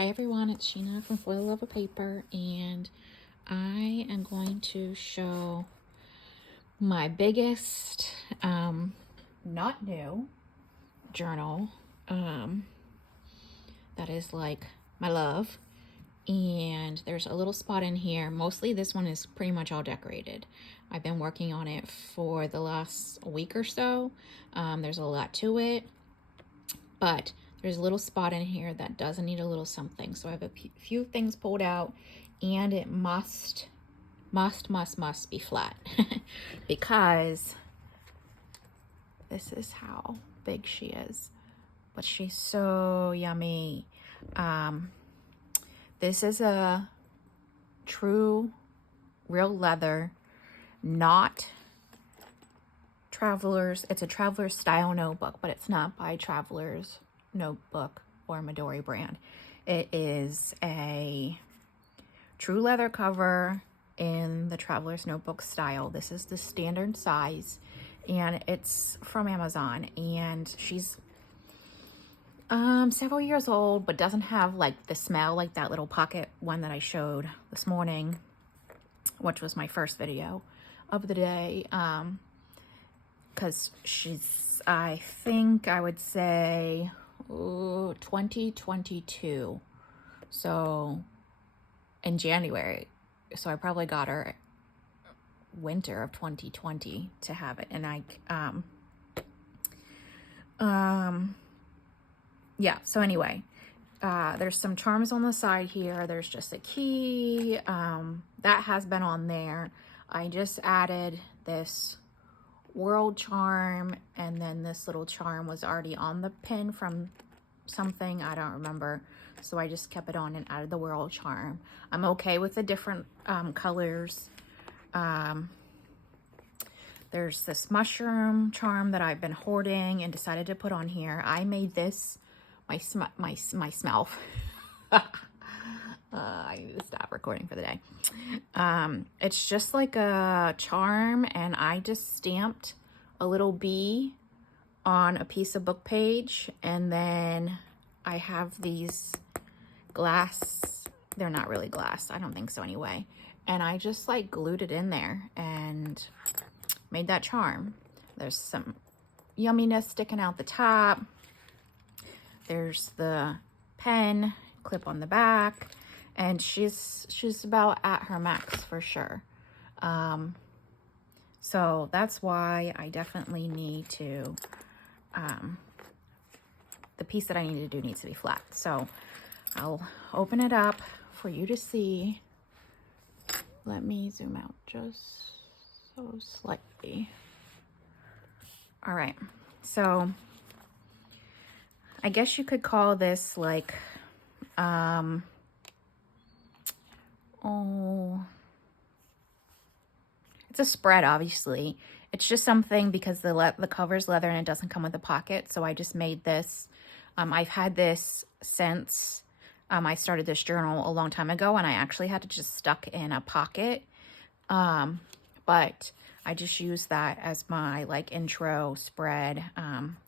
Hi everyone, it's Sheena from For the Love of Paper, and I am going to show my biggest, not new journal, that is like my love. And there's a little spot in here. Mostly this one is pretty much all decorated. I've been working on it for the last week or so. There's a lot to it, but there's a little spot in here that doesn't need a little something. So I have a few things pulled out, and it must be flat because this is how big she is. But she's so yummy. This is a true real leather, not Travelers. It's a Travelers style notebook, but it's not by Travelers Notebook or Midori brand. It is a true leather cover in the Travelers Notebook style. This is the standard size, and it's from Amazon, and she's several years old, but doesn't have like the smell like that little pocket one that I showed this morning, which was my first video of the day. Because she's, I think I would say 2022, so in January. So I probably got her winter of 2020 to have it. And yeah, so anyway, there's some charms on the side here. There's just a key that has been on there. I just added this world charm, and then this little charm was already on the pin from something, I don't remember, so I just kept it on and added the world charm. I'm okay with the different colors. There's this mushroom charm that I've been hoarding and decided to put on here. I made this myself. I need to stop recording for the day. It's just like a charm, and I just stamped a little bee on a piece of book page, and then I have these glass, they're not really glass, I don't think so anyway, and I just like glued it in there and made that charm. There's some yumminess sticking out the top. There's the pen clip on the back, and she's about at her max for sure. So that's why I definitely need to, the piece that I need to do needs to be flat. So I'll open it up for you to see. Let me zoom out just so slightly. All right, so I guess you could call this like, it's a spread, obviously. It's just something because the cover's leather and it doesn't come with a pocket, so I just made this. I've had this since I started this journal a long time ago, and I actually had to just stuck in a pocket. But I just used that as my like intro spread.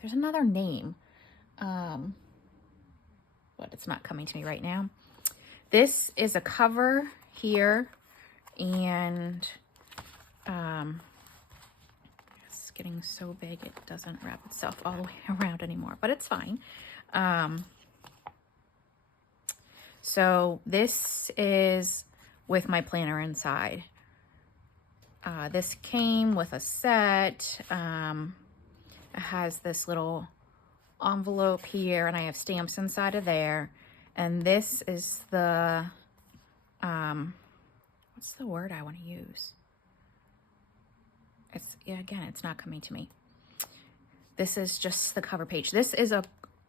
There's another name, but it's not coming to me right now. This is a cover here, and it's getting so big it doesn't wrap itself all the way around anymore, but it's fine. So this is with my planner inside. This came with a set. It has this little envelope here, and I have stamps inside of there. And this is the, what's the word I want to use? It's, yeah, again, it's not coming to me. This is just the cover page. This is a,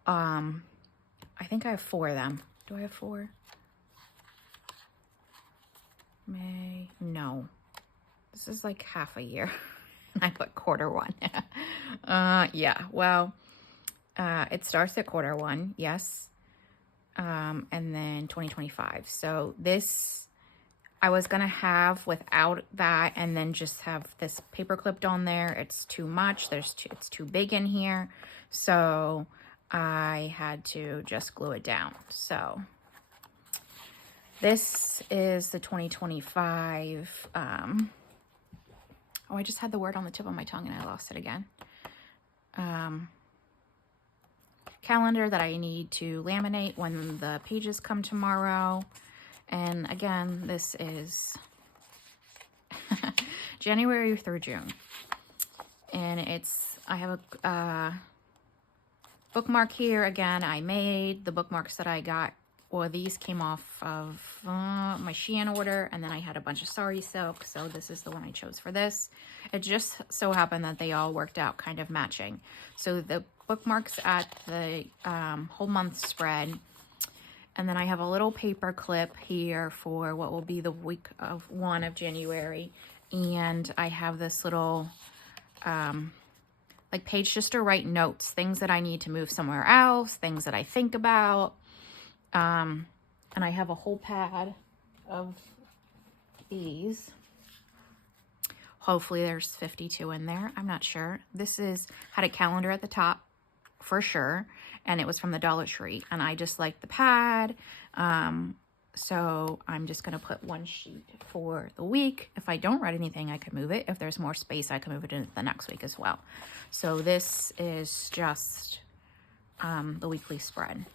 I think I have 4 of them. Do I have 4? May, no. This is like half a year. I put Q1. Yeah, well, it starts at Q1, yes. And then 2025. So this I was gonna have without that, and then just have this paper clipped on there. It's too much. It's too big in here. So I had to just glue it down. So This is the 2025, oh, I just had the word on the tip of my tongue and I lost it again. Calendar that I need to laminate when the pages come tomorrow. And again, this is January through June. And I have a bookmark here. Again, I made the bookmarks that I got, or these came off of my Shein order, and then I had a bunch of Sari silk, so this is the one I chose for this. It just so happened that they all worked out kind of matching. So the bookmarks at the whole month spread, and then I have a little paper clip here for what will be the week of 1 of January, and I have this little like page just to write notes, things that I need to move somewhere else, things that I think about. And I have a whole pad of these. Hopefully there's 52 in there. I'm not sure. This had a calendar at the top for sure. And it was from the Dollar Tree. And I just like the pad. So I'm just going to put one sheet for the week. If I don't write anything, I can move it. If there's more space, I can move it into the next week as well. So this is just the weekly spread.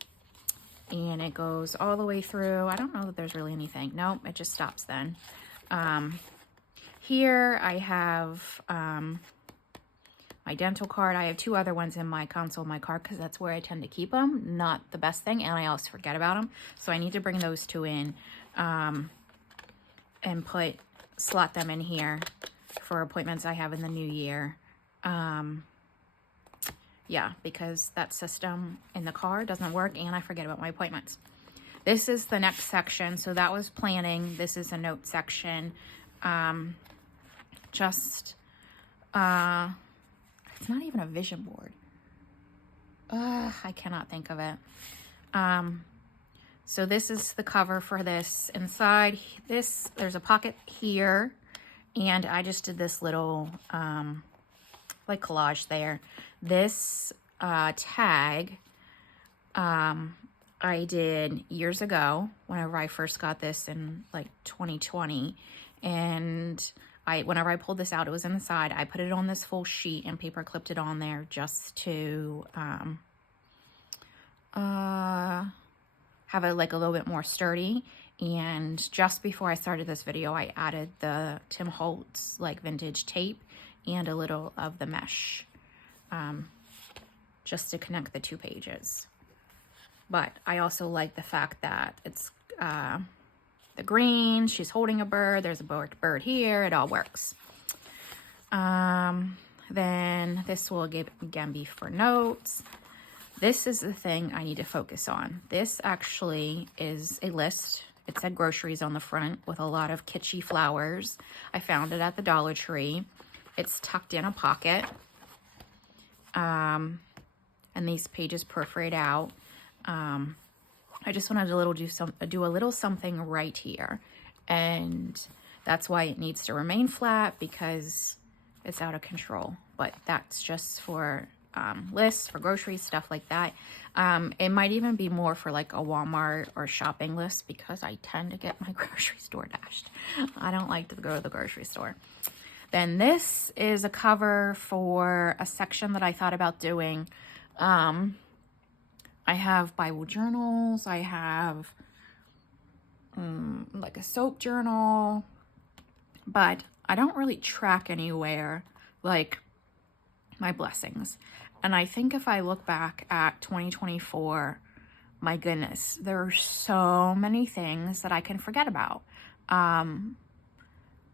And it goes all the way through. I don't know that there's really anything. Nope, it just stops then. Here I have my dental card. I have 2 other ones in my console, my card, because that's where I tend to keep them. Not the best thing, and I also forget about them. So I need to bring those 2 in and slot them in here for appointments I have in the new year. Yeah, because that system in the car doesn't work and I forget about my appointments. This is the next section. So that was planning. This is a note section. It's not even a vision board. I cannot think of it. So this is the cover for this. Inside this, there's a pocket here. And I just did this little like collage there. This tag I did years ago whenever I first got this in like 2020, and whenever I pulled this out, it was inside. I put it on this full sheet and paper clipped it on there just to have it like a little bit more sturdy. And just before I started this video, I added the Tim Holtz like vintage tape and a little of the mesh just to connect the 2 pages. But I also like the fact that it's the green, she's holding a bird, there's a bird here, it all works. Then this will again be for notes. This is the thing I need to focus on. This actually is a list. It said groceries on the front with a lot of kitschy flowers. I found it at the Dollar Tree. It's tucked in a pocket. And these pages perforate out. I just wanted to do a little something right here. And that's why it needs to remain flat, because it's out of control. But that's just for lists, for groceries, stuff like that. It might even be more for like a Walmart or shopping list, because I tend to get my grocery store dashed. I don't like to go to the grocery store. Then this is a cover for a section that I thought about doing. I have Bible journals. I have like a soap journal, but I don't really track anywhere like my blessings. And I think if I look back at 2024, my goodness, there are so many things that I can forget about.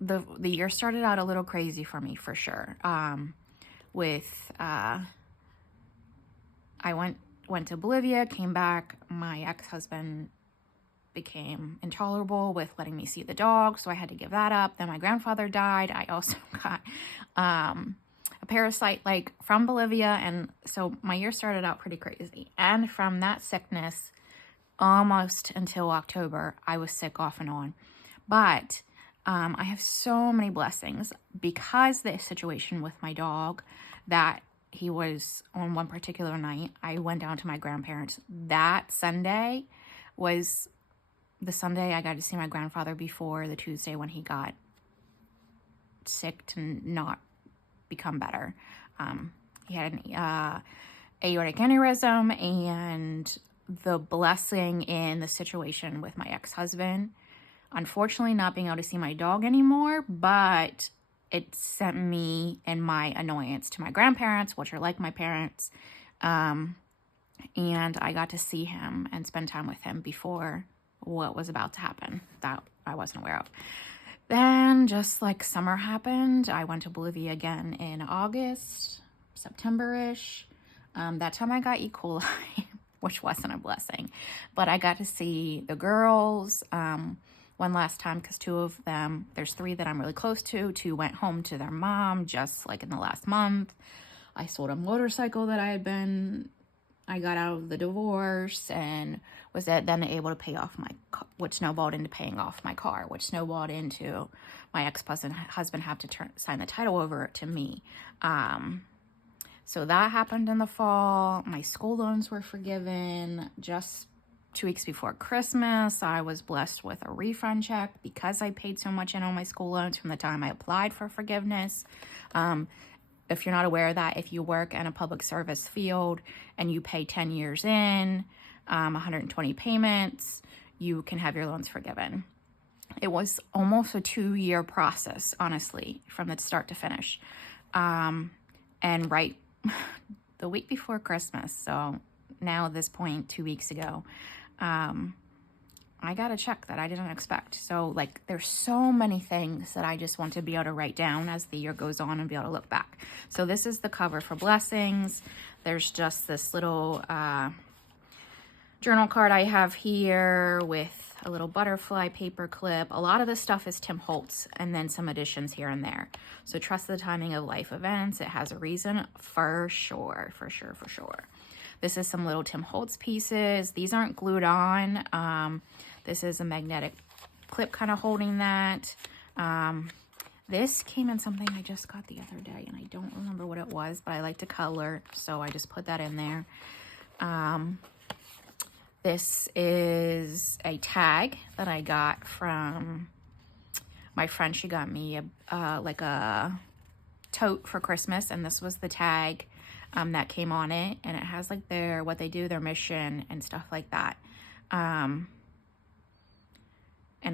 The year started out a little crazy for me, for sure. I went to Bolivia, came back. My ex-husband became intolerable with letting me see the dog, so I had to give that up. Then my grandfather died. I also got a parasite like from Bolivia, and so my year started out pretty crazy. And from that sickness, almost until October, I was sick off and on. But I have so many blessings because the situation with my dog, that he was on one particular night, I went down to my grandparents. That Sunday was the Sunday I got to see my grandfather before the Tuesday when he got sick to not become better. He had an aortic aneurysm, and the blessing in the situation with my ex-husband, unfortunately not being able to see my dog anymore, but it sent me and my annoyance to my grandparents, which are like my parents, and I got to see him and spend time with him before what was about to happen that I wasn't aware of. Then just like summer happened, I went to Bolivia again in August, September-ish. That time I got E. coli, which wasn't a blessing, but I got to see the girls one last time because two of them, there's three that I'm really close to. Two went home to their mom just like in the last month. I sold a motorcycle that I got out of the divorce and was then able to pay off my car, which snowballed into paying off my car, which snowballed into my ex-husband have to sign the title over to me. So that happened in the fall. My school loans were forgiven. Just 2 weeks before Christmas, I was blessed with a refund check because I paid so much in on my school loans from the time I applied for forgiveness. If you're not aware of that, if you work in a public service field and you pay 10 years in, 120 payments, you can have your loans forgiven. It was almost a 2-year process, honestly, from the start to finish. And right the week before Christmas, so now at this point, 2 weeks ago, I got a check that I didn't expect. So like there's so many things that I just want to be able to write down as the year goes on and be able to look back. So this is the cover for Blessings. There's just this little journal card I have here with a little butterfly paper clip. A lot of this stuff is Tim Holtz and then some additions here and there. So trust the timing of life events. It has a reason for sure, for sure, for sure. This is some little Tim Holtz pieces. These aren't glued on. This is a magnetic clip kind of holding that. This came in something I just got the other day, and I don't remember what it was, but I like to color, so I just put that in there. This is a tag that I got from my friend. She got me like a tote for Christmas, and this was the tag that came on it, and it has like what they do, their mission and stuff like that. And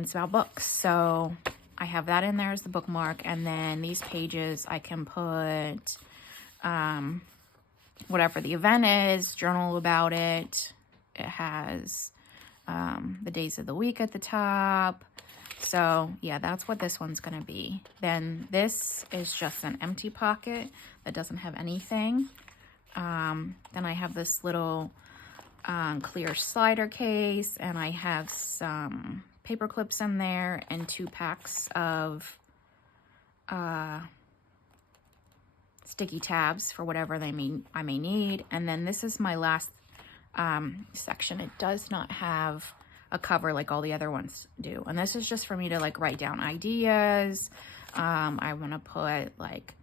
it's about books, so I have that in there as the bookmark. And then these pages I can put whatever the event is, journal about it. It has the days of the week at the top. So yeah, that's what this one's gonna be. Then this is just an empty pocket that doesn't have anything. Then I have this little clear slider case, and I have some paper clips in there and 2 packs of sticky tabs for whatever I may need. And then this is my last section. It does not have a cover like all the other ones do, and this is just for me to like write down ideas. I want to put like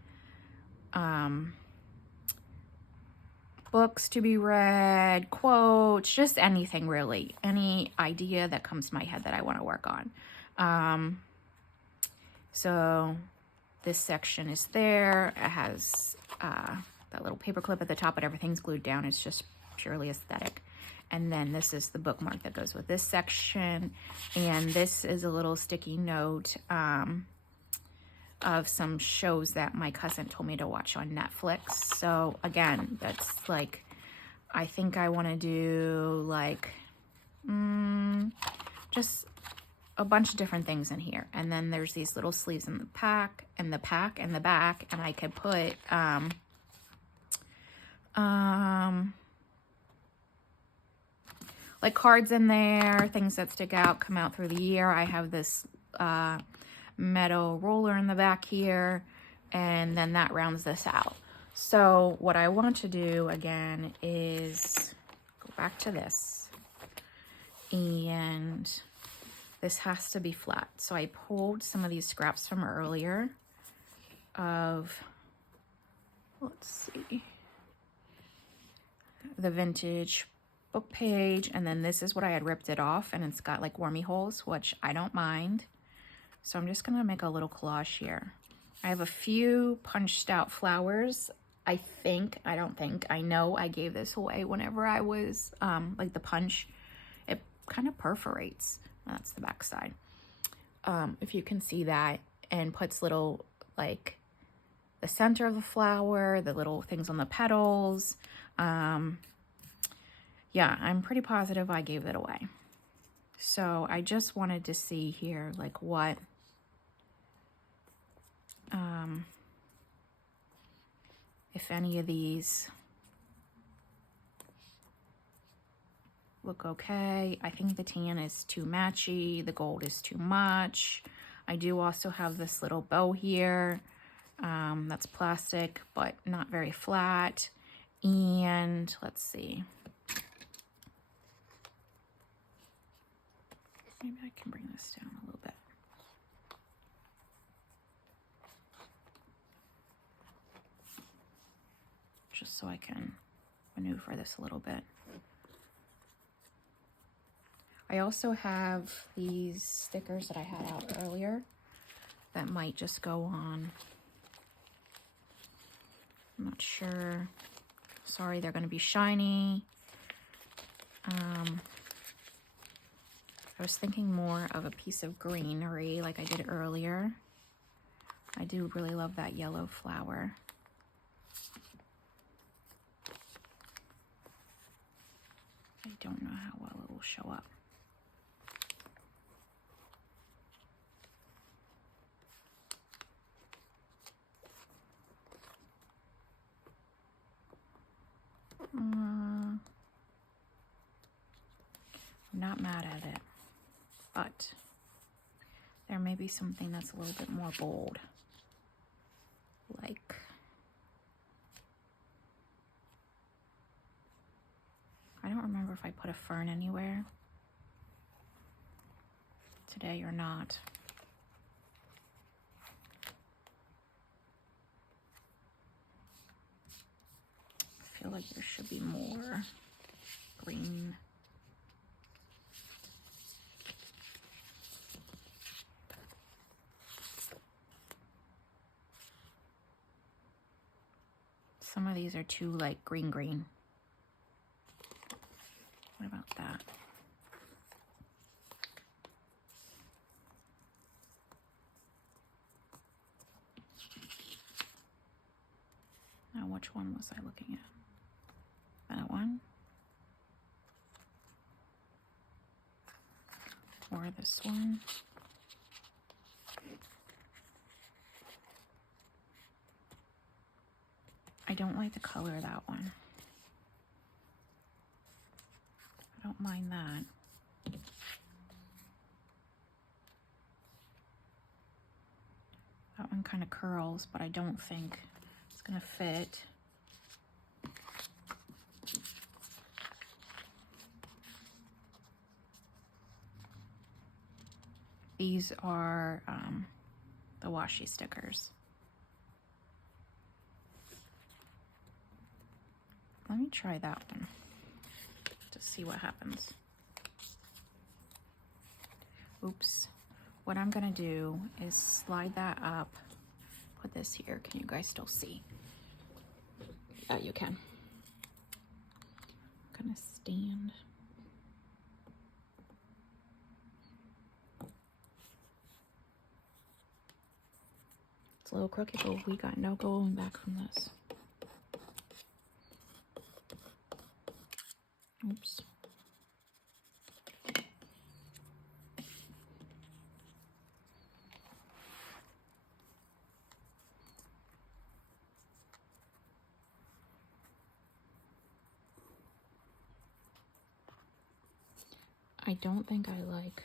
books to be read, quotes, just anything really, any idea that comes to my head that I want to work on. So this section is there. It has that little paper clip at the top, but everything's glued down. It's just purely aesthetic. And then this is the bookmark that goes with this section. And this is a little sticky note of some shows that my cousin told me to watch on Netflix. So again, that's like, I think I want to do like just a bunch of different things in here. And then there's these little sleeves in the pack and the back, and I could put like cards in there, things that stick out, come out through the year. I have this metal roller in the back here, and then that rounds this out. So what I want to do again is go back to this, and this has to be flat. So I pulled some of these scraps from earlier of, let's see, the vintage book page, and then this is what I had ripped it off, and it's got like wormy holes, which I don't mind. So I'm just gonna make a little collage here. I have a few punched out flowers. I know I gave this away whenever I was, like the punch, it kind of perforates. That's the back side. If you can see that, and puts little, like, the center of the flower, the little things on the petals. Yeah, I'm pretty positive I gave it away. So I just wanted to see here, like, what, if any of these look okay. I think the tan is too matchy, the gold is too much. I do also have this little bow here, that's plastic, but not very flat. And let's see. Maybe I can bring this down a little bit. Just so I can maneuver this a little bit. I also have these stickers that I had out earlier that might just go on. I'm not sure. Sorry, they're going to be shiny. I was thinking more of a piece of greenery like I did earlier. I do really love that yellow flower. I don't know how well it will show up. I'm not mad at it, but there may be something that's a little bit more bold. Like, I don't remember if I put a fern anywhere today or not. I feel like there should be more green. Some of these are too like green. What about that? Now, which one was I looking at? That one? Or this one? I don't like the color of that one. I don't mind that. That one kind of curls, but I don't think it's gonna fit. These are the washi stickers. Let me try that one to see what happens. Oops. What I'm gonna do is slide that up, put this here. Can you guys still see? Yeah, you can. I'm gonna stand. It's a little crooked, but we got no going back from this. Oops. I don't think I like,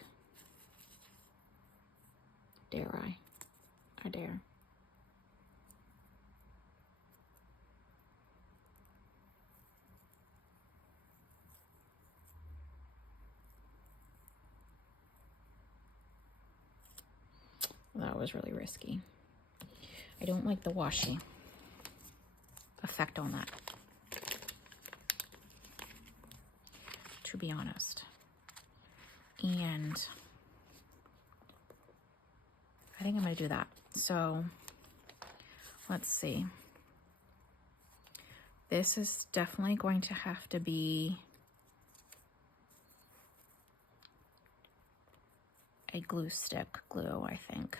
dare I? I dare. That was really risky. I don't like the washi effect on that. to be honest. And I think I'm going to do that. So let's see. This is definitely going to have to be a glue stick glue, I think.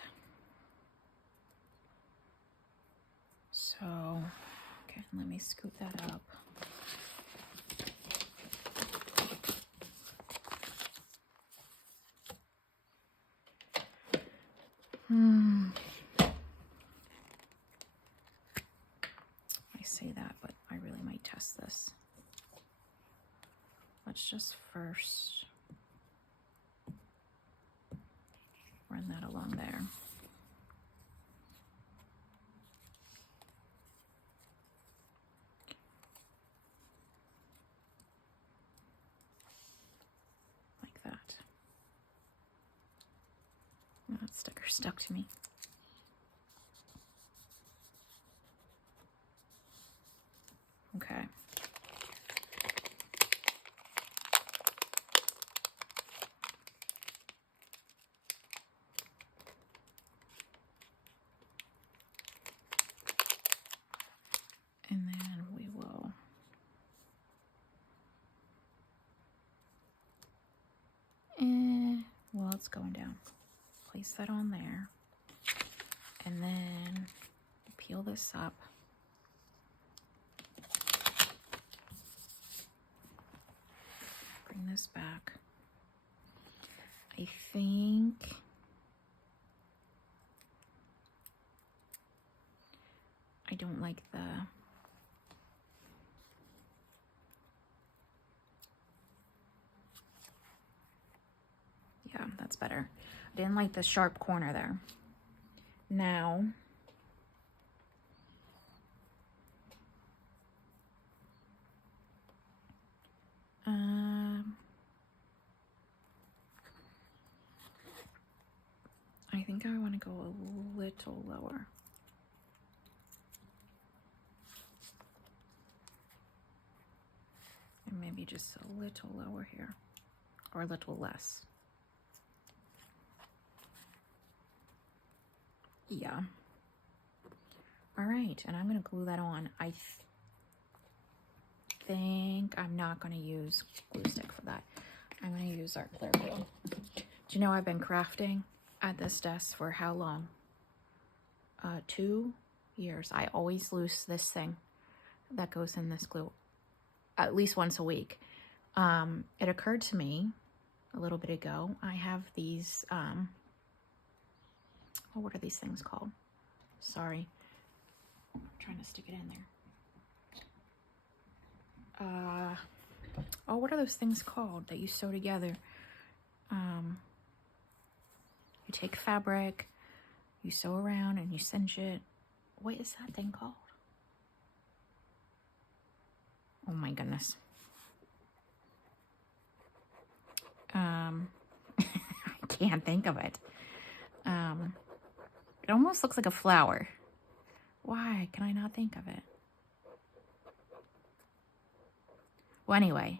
So, okay, let me scoot that up. I say that, but I really might test this. Let's just first run that along there. Like that. Oh, that sticker stuck to me. Okay. And then we will well, it's going down. Place that on there. And then peel this up. Bring this back. I think I don't like the yeah, that's better. I didn't like the sharp corner there. Now, I think I want to go a little lower. And maybe just a little lower here, or a little less. Yeah. All right, and I'm going to glue that on. I think I'm not going to use glue stick for that. I'm going to use our clear glue. Do you know I've been crafting at this desk for how long? 2 years. I always lose this thing that goes in this glue at least once a week. It occurred to me a little bit ago, I have these, oh, what are these things called? Sorry. I'm trying to stick it in there. Oh, what are those things called that you sew together? You take fabric, you sew around, and you cinch it. What is that thing called? Oh my goodness. I can't think of it. It almost looks like a flower. Why can I not think of it? Well, anyway,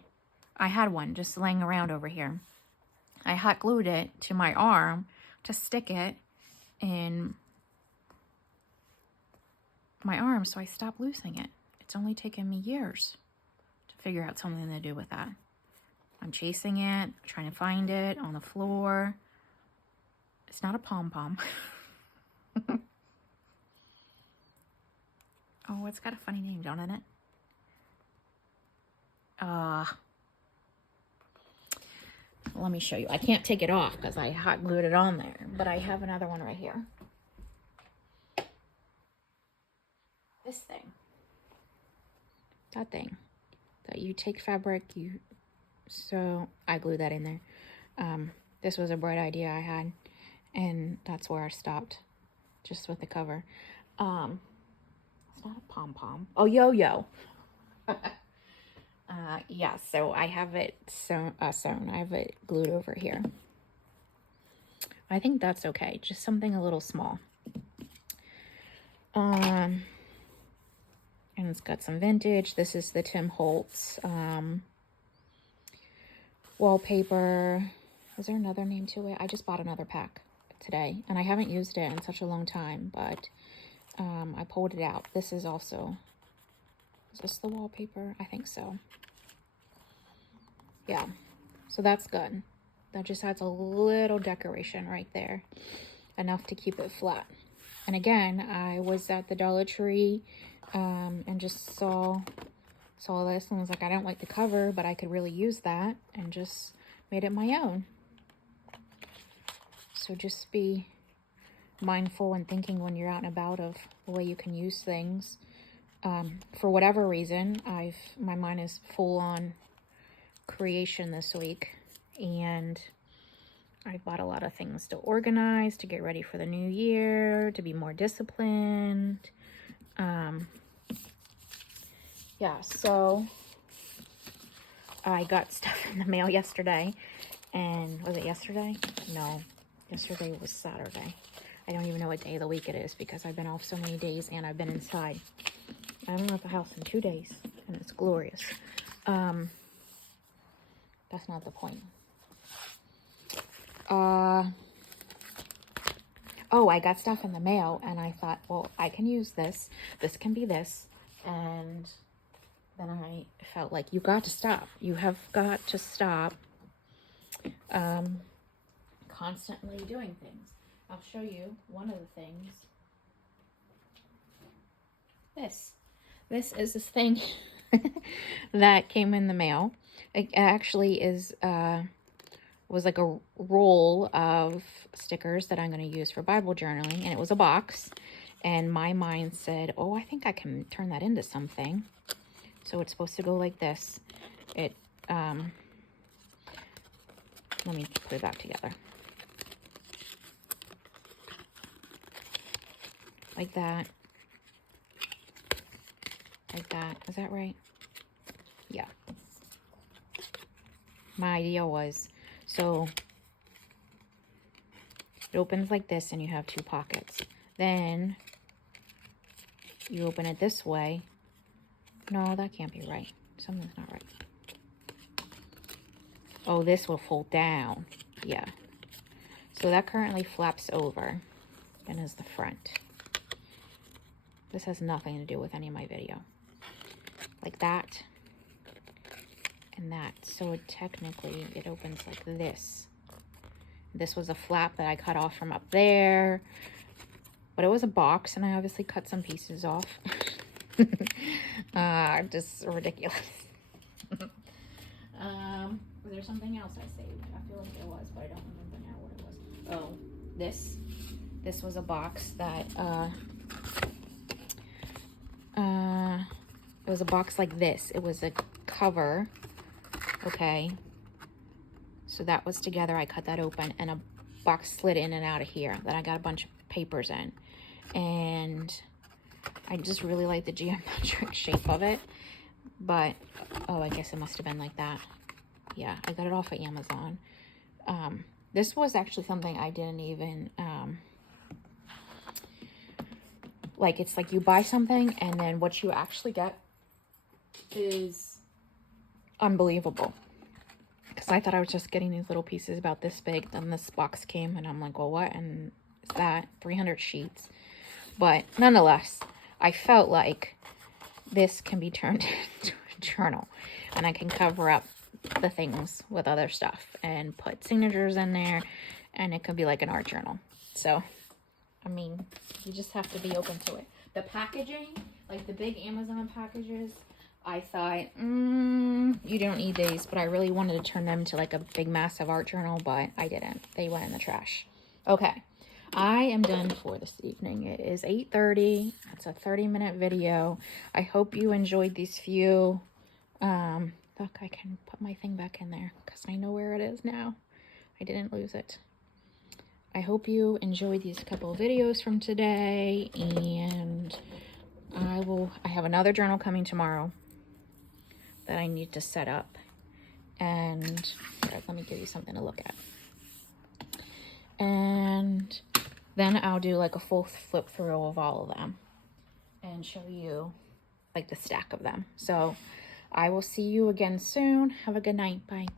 I had one just laying around over here. I hot glued it to my arm to stick it in my arm so I stopped losing it. It's only taken me years to figure out something to do with that. I'm chasing it, trying to find it on the floor. It's not a pom-pom. Oh, it's got a funny name, doesn't it? Let me show you. I can't take it off because I hot glued it on there, but I have another one right here. This thing. That thing. That you take fabric, so I glued that in there. This was a bright idea I had, and that's where I stopped, just with the cover. It's not a pom-pom. Oh, yo-yo. Yeah, so I have it sewn. I have it glued over here. I think that's okay. Just something a little small. And it's got some vintage. This is the Tim Holtz wallpaper. Is there another name to it? I just bought another pack today, and I haven't used it in such a long time, but I pulled it out. This is also, is this the wallpaper? I think so. Yeah, so that's good. That just adds a little decoration right there, enough to keep it flat. And again, I was at the Dollar Tree and just saw this and was like, I don't like the cover, but I could really use that, and just made it my own. So just be mindful and thinking when you're out and about of the way you can use things. For whatever reason, my mind is full on creation this week, and I bought a lot of things to organize, to get ready for the new year, to be more disciplined. Yeah, so I got stuff in the mail yesterday, and was it yesterday? No, yesterday was Saturday. I don't even know what day of the week it is because I've been off so many days and I've been inside. I haven't left the house in 2 days, and it's glorious. That's not the point. Oh, I got stuff in the mail, and I thought, well, I can use this. This can be this. And then I felt like, you got to stop. You have got to stop constantly doing things. I'll show you one of the things. This is this thing that came in the mail. It actually was like a roll of stickers that I'm going to use for Bible journaling, and it was a box, and my mind said, oh, I think I can turn that into something. So it's supposed to go like this. Let me put it back together. Like that. Like that. Is that right? Yeah. My idea was, so it opens like this, and you have 2 pockets. Then you open it this way. No, that can't be right. Something's not right. Oh, this will fold down. Yeah. So that currently flaps over and is the front. This has nothing to do with any of my video. Like that. And that. So technically it opens like this. This was a flap that I cut off from up there. But it was a box, and I obviously cut some pieces off. Just ridiculous. Was there something else I saved? I feel like there was, but I don't remember now what it was. Oh, this was a box that it was a box like this. It was a cover. Okay. So that was together. I cut that open, and a box slid in and out of here that I got a bunch of papers in. And I just really like the geometric shape of it. But, oh, I guess it must have been like that. Yeah, I got it off of Amazon. This was actually something I didn't even, like, it's like you buy something, and then what you actually get is unbelievable. Because I thought I was just getting these little pieces about this big. Then this box came, and I'm like, well, what? And is that 300 sheets? But nonetheless, I felt like this can be turned into a journal, and I can cover up the things with other stuff and put signatures in there, and it could be like an art journal. So, I mean, you just have to be open to it. The packaging, like the big Amazon packages, I thought, you don't need these, but I really wanted to turn them into like a big massive art journal, but I didn't. They went in the trash. Okay. I am done for this evening. It is 8:30. It's a 30-minute video. I hope you enjoyed these few. Look, I can put my thing back in there because I know where it is now. I didn't lose it. I hope you enjoyed these couple of videos from today, and I have another journal coming tomorrow that I need to set up. And let me give you something to look at. And then I'll do like a full flip through of all of them and show you like the stack of them. So I will see you again soon. Have a good night. Bye.